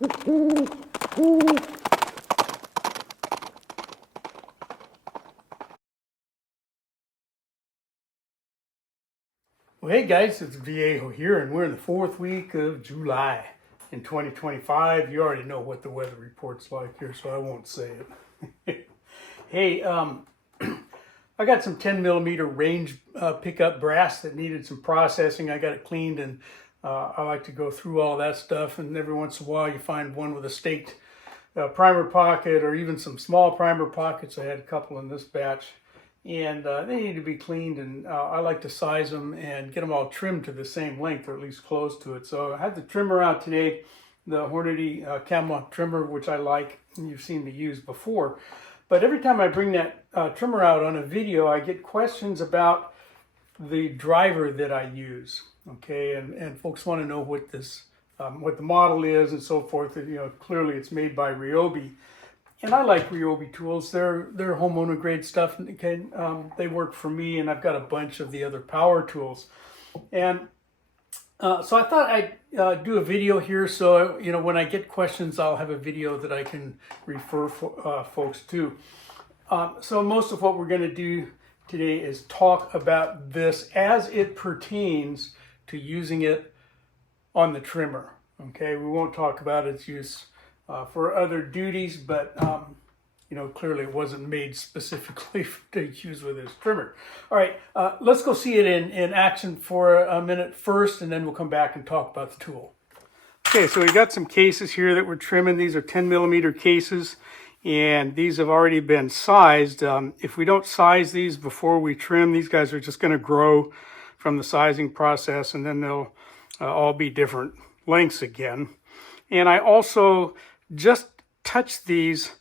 Well, hey guys, it's Viejo here, and we're in the 4th week of July in 2025. You already know what the weather report's like here, so I won't say it. Hey, I got some 10 millimeter range pickup brass that needed some processing. I got it cleaned, and I like to go through all that stuff, and every once in a while you find one with a staked primer pocket or even some small primer pockets. I had a couple in this batch, and they need to be cleaned, and I like to size them and get them all trimmed to the same length, or at least close to it. So I had the trimmer out today, the Hornady Cam-Lock trimmer, which I like and you've seen me use before. But every time I bring that trimmer out on a video, I get questions about the driver that I use. Okay, and folks want to know what this, what the model is and so forth. And, you know, clearly it's made by Ryobi, and I like Ryobi tools. They're homeowner grade stuff. Okay, they work for me, and I've got a bunch of the other power tools. And so I thought I'd do a video here, so you know, when I get questions, I'll have a video that I can refer folks to. So most of what we're going to do today is talk about this as it pertains to using it on the trimmer. Okay, we won't talk about its use for other duties, but you know, clearly it wasn't made specifically to use with this trimmer. All right, let's go see it in action for a minute first, and then we'll come back and talk about the tool. Okay, so we got some cases here that we're trimming. These are 10 millimeter cases, and these have already been sized. If we don't size these before we trim, these guys are just going to grow from the sizing process, and then they'll all be different lengths again. And I also just touched these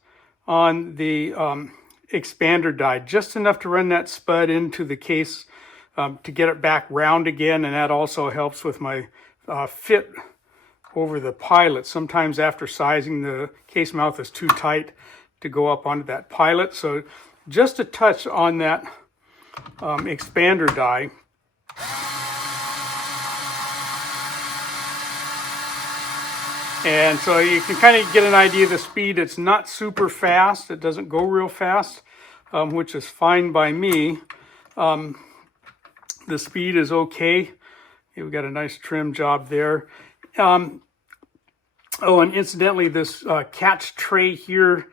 on the expander die, just enough to run that spud into the case to get it back round again, and that also helps with my fit over the pilot. Sometimes after sizing, the case mouth is too tight to go up onto that pilot, so just a touch on that expander die. And so you can kind of get an idea of the speed. It's not super fast. It doesn't go real fast, which is fine by me. The speed is okay. We got a nice trim job there. Oh, and incidentally, this catch tray here,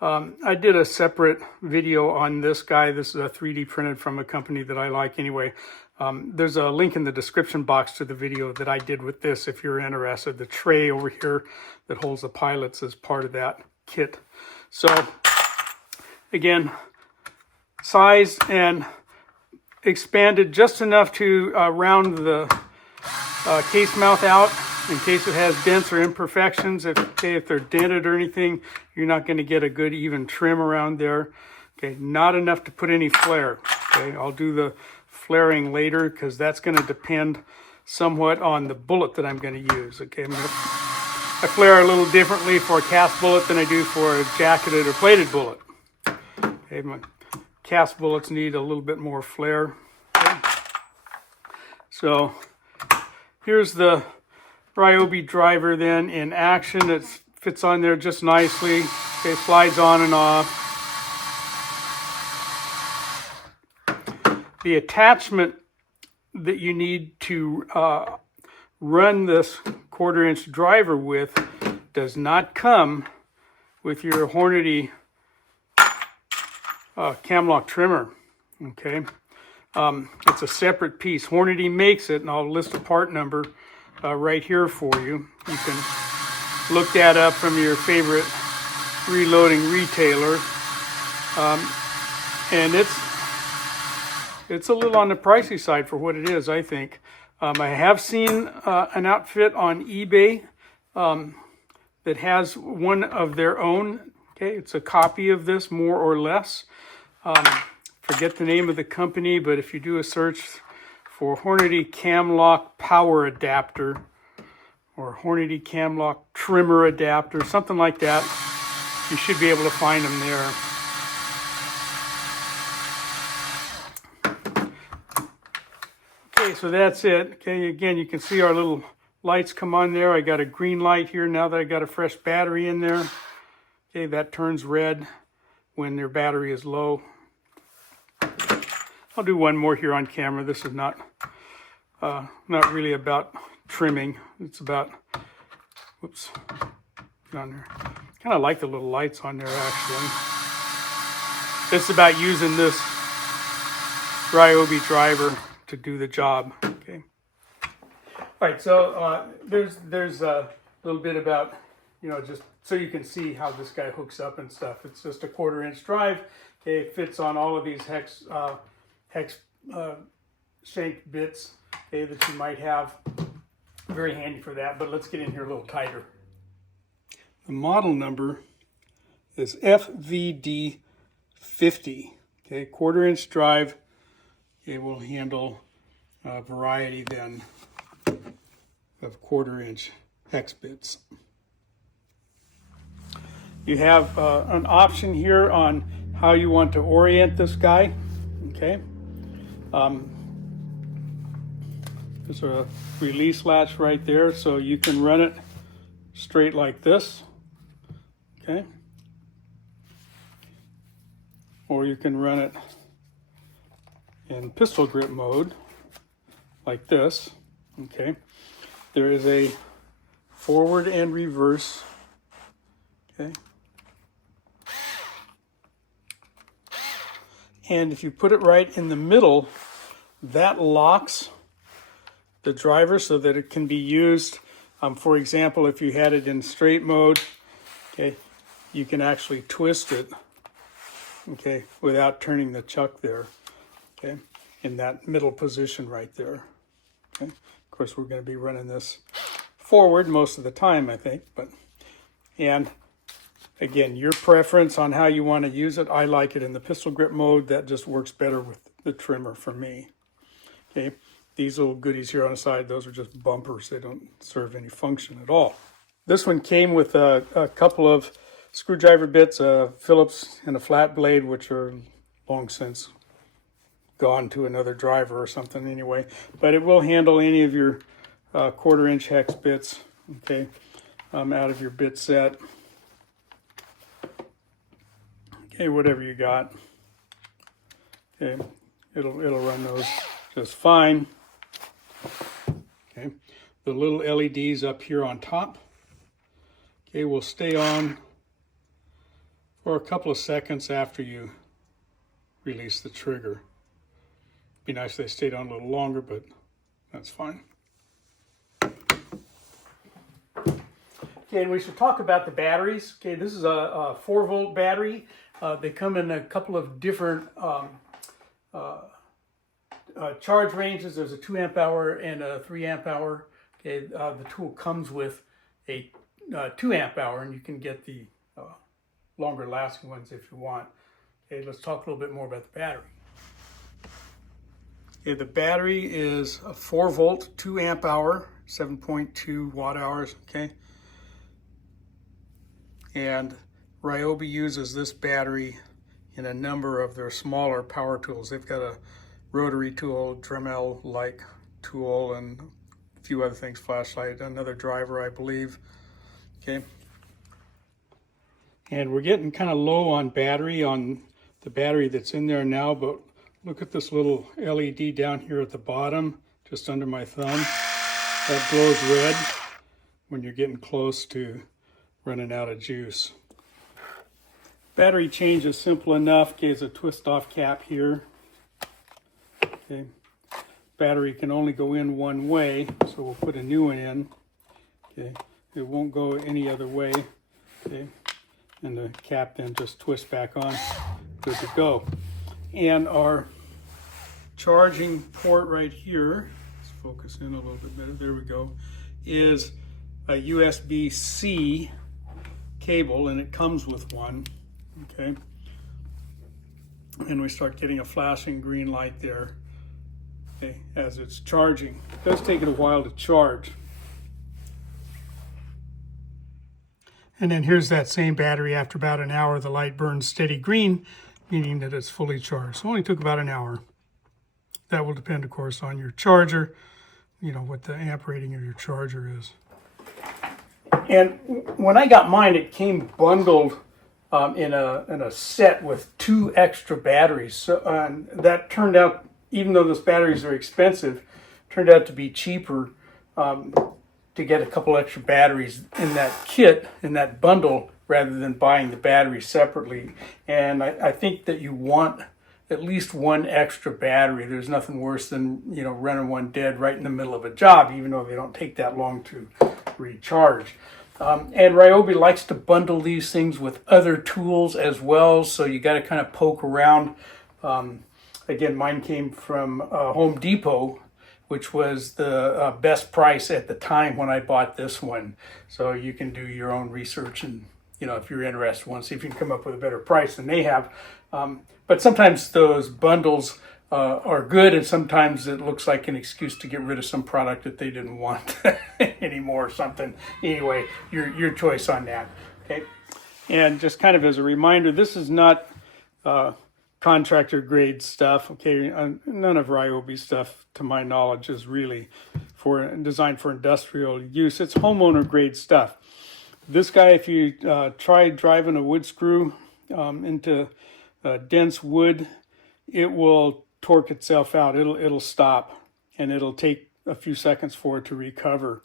I did a separate video on this guy. This is a 3D printed from a company that I like anyway. There's a link in the description box to the video that I did with this if you're interested. The tray over here that holds the pilots is part of that kit. So again, sized and expanded just enough to round the case mouth out in case it has dents or imperfections. If they're dented or anything, you're not going to get a good even trim around there. Okay, not enough to put any flare. Okay, I'll do the flaring later because that's going to depend somewhat on the bullet that I'm going to use. Okay, I flare a little differently for a cast bullet than I do for a jacketed or plated bullet. Okay, my cast bullets need a little bit more flare. Okay. So here's the Ryobi driver then in action. It fits on there just nicely. Okay, slides on and off. The attachment that you need to run this 1/4 inch driver with does not come with your Hornady Cam-Lock trimmer. Okay, it's a separate piece. Hornady makes it, and I'll list the part number right here for you. You can look that up from your favorite reloading retailer, and it's a little on the pricey side for what it is, I think. I have seen an outfit on eBay that has one of their own. Okay, it's a copy of this, more or less. Forget the name of the company, but if you do a search for Hornady Cam-Lock power adapter or Hornady Cam-Lock trimmer adapter, something like that, you should be able to find them there. Okay, so that's it. Okay, again, you can see our little lights come on there. I got a green light here now that I got a fresh battery in there. Okay, that turns red when their battery is low. I'll do one more here on camera. This is not really about trimming. It's about, whoops, on there. Kind of like the little lights on there actually. It's about using this Ryobi driver to do the job. Okay. All right, so there's a little bit about, just so you can see how this guy hooks up and stuff. It's just a 1/4-inch drive. Okay, it fits on all of these hex shank bits, okay, that you might have. Very handy for that, but let's get in here a little tighter. The model number is FVD50. Okay, 1/4-inch drive. It will handle a variety then of 1/4-inch hex bits. You have an option here on how you want to orient this guy. Okay. There's a release latch right there, so you can run it straight like this. Okay. Or you can run it in pistol grip mode like this. Okay. There is a forward and reverse. Okay. And if you put it right in the middle, that locks the driver so that it can be used. For example, if you had it in straight mode, okay, you can actually twist it, okay, without turning the chuck there, okay, in that middle position right there. Okay. Of course, we're going to be running this forward most of the time, I think, and again, your preference on how you want to use it. I like it in the pistol grip mode. That just works better with the trimmer for me. Okay, these little goodies here on the side, those are just bumpers. They don't serve any function at all. This one came with a couple of screwdriver bits, a Phillips and a flat blade, which are long since gone to another driver or something anyway. But it will handle any of your 1/4-inch hex bits, okay, out of your bit set. Okay, whatever you got. Okay, it'll run those just fine. Okay, the little LEDs up here on top, okay, will stay on for a couple of seconds after you release the trigger. Be nice if they stayed on a little longer, but that's fine. Okay, and we should talk about the batteries. Okay, this is a 4-volt battery. They come in a couple of different charge ranges. There's a 2 amp hour and a 3 amp hour. Okay, the tool comes with a 2 amp hour, and you can get the longer lasting ones if you want. Okay, let's talk a little bit more about the battery. Okay, the battery is a 4-volt, 2 amp hour, 7.2 watt hours. Okay, and Ryobi uses this battery in a number of their smaller power tools. They've got a rotary tool, Dremel-like tool, and a few other things, flashlight, another driver, I believe. Okay. And we're getting kind of low on battery on the battery that's in there now, but look at this little LED down here at the bottom, just under my thumb. That glows red when you're getting close to running out of juice. Battery change is simple enough. Okay, there's a twist off cap here. Okay, battery can only go in one way, so we'll put a new one in. Okay, it won't go any other way. Okay, and the cap then just twists back on. Good to go. And our charging port right here, let's focus in a little bit better, there we go, is a USB-C cable, and it comes with one. Okay, and we start getting a flashing green light there, okay, as it's charging. It does take it a while to charge. And then here's that same battery. After about an hour, the light burns steady green, meaning that it's fully charged. So it only took about an hour. That will depend, of course, on your charger, you know, what the amp rating of your charger is. And when I got mine, it came bundled in a set with 2 extra batteries. So that turned out, even though those batteries are expensive, turned out to be cheaper to get a couple extra batteries in that kit, in that bundle, rather than buying the batteries separately. And I think that you want at least 1 extra battery. There's nothing worse than, you know, running one dead right in the middle of a job, even though they don't take that long to recharge. And Ryobi likes to bundle these things with other tools as well, so you got to kind of poke around. Again, mine came from Home Depot, which was the best price at the time when I bought this one. So you can do your own research, and, you know, if you're interested, want to see if you can come up with a better price than they have. But sometimes those bundles are good, and sometimes it looks like an excuse to get rid of some product that they didn't want anymore or something. Anyway, your choice on that. Okay. And just kind of as a reminder, this is not contractor grade stuff. Okay, none of Ryobi stuff, to my knowledge, is really designed for industrial use. It's homeowner grade stuff. This guy, if you try driving a wood screw into dense wood, it will torque itself out. It'll stop, and it'll take a few seconds for it to recover.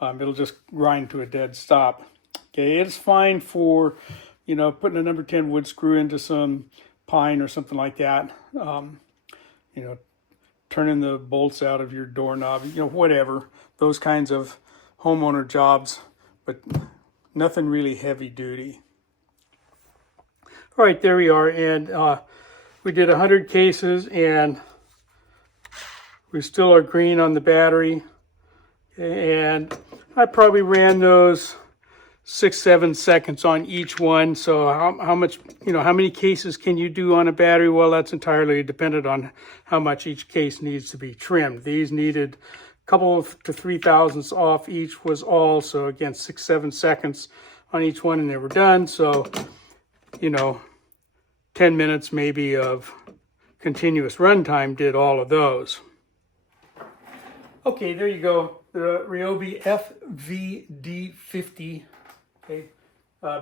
It'll just grind to a dead stop. Okay, it's fine for, you know, putting a number 10 wood screw into some pine or something like that. You know, turning the bolts out of your doorknob, you know, whatever, those kinds of homeowner jobs, but nothing really heavy duty. All right, there we are, and we did 100 cases, and we still are green on the battery, and I probably ran those 6-7 seconds on each one. So how much, you know, how many cases can you do on a battery? Well, that's entirely dependent on how much each case needs to be trimmed. These needed a couple to 3 thousandths off each was all. So again, 6-7 seconds on each one, and they were done. So, you know, 10 minutes maybe of continuous runtime did all of those. Okay, there you go. The Ryobi FVD50. Okay,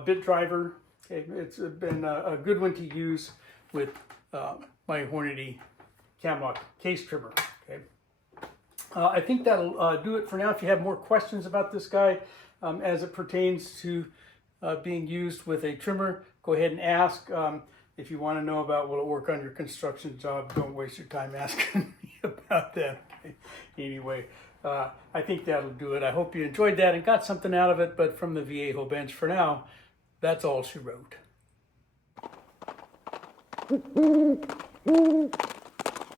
bit driver. Okay, it's been a good one to use with my Hornady Cam-Lock case trimmer. Okay, I think that'll do it for now. If you have more questions about this guy as it pertains to being used with a trimmer, go ahead and ask. If you want to know about will it work on your construction job, don't waste your time asking me about that. Okay. Anyway, I think that'll do it. I hope you enjoyed that and got something out of it, but from the Viejo bench for now, that's all she wrote.